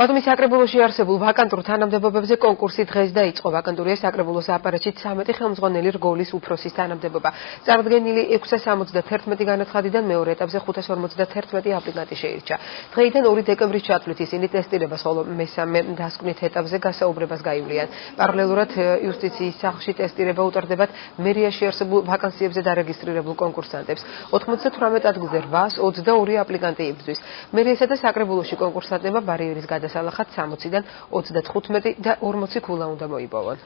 ბათუმის საკრებულოში არსებულ ვაკანტურ თანამდებობებზე კონკურსი დღეს დაიწყო. ვაკანტურია საკრებულოს აპარატში 13 ხელმძღვანელი რგოლის უფროსის თანამდებობა. წარდგენილი 671 განაცხადიდან მეორე ეტაპზე 551 აპლიკანტი შეირჩა. დღეიდან 2 დეკემბრის ჩათვლით ისინი ტესტირებას, ხოლო მესამე დასკვნით ეტაპზე გასაუბრებას გაივლიან. პარალელურად იუსტიციის სახლში ტესტირება უტარდებათ მერიაში არსებულ ვაკანსიებზე დარეგისტრირებულ კონკურსანტებს. 98 ადგილზე 822 აპლიკანტი იბრძვის. მერიასა და საკრებულოში კონკურსანტებმა ბარიერის გადასალახად 60-დან 35 და 40 ქულა უნდა მოიპოვონ.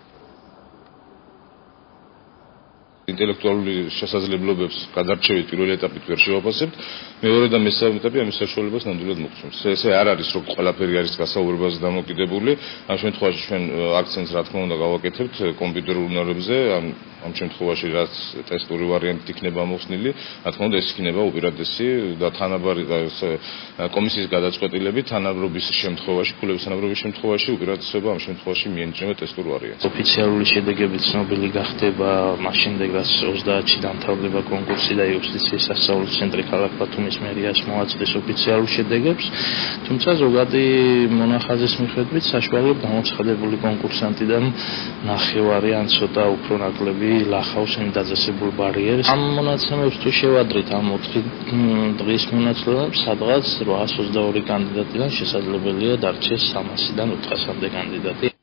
ინტელექტუალური შესაძლებლობებს გადარჩევით პირველი ეტაპით ვერ შევაფასებთ. მეორე და მესამე ეტაპი ამის საშუალებას ნამდვილად მოგცემს. ესე არ არის რომ ყველაფერი არის გასაუბრებაზე დამოკიდებული. ამ შემთხვევაში ჩვენ აქცენტს რა თქმა უნდა გავაკეთებთ კომპიუტერულ უნარებზე. ამ შემთხვევაში რაც ტესტური ვარიანტი იქნება მოხსნილი, რა თქმა უნდა ეს იქნება უპირატესი და თანაბარი კომისიის გადაწყვეტილებით თანაბრობის შემთხვევაში, ქულების თანაბრობის შემთხვევაში უპირატესობა ამ შემთხვევაში მიენიჭება ტესტურ ვარიანტს. ოფიციალური შედეგები ცნობილი გახდება მაშინდე რაც 30-ში დამთავრდება კონკურსი და იუსტიციის სასწავლო ცენტრი ქალაქ ბათუმის მერიას მოაწდეს ოფიციალურ შედეგებს, თუმცა ზოგადი მონახაზის მიხედვით საშუალო გამოცხადებული კონკურსანტიდან ნახევარი ან ცოტა უფრო ნაკლები ლახავს იმ დაძასებულ ბარიერს. ამ მონაცემებს თუ შევადრით ამ 4 დღის მონაცემებს, სადღაც 822 კანდიდატიდან შესაძლებელია დარჩეს 300-დან 400-მდე კანდიდატი.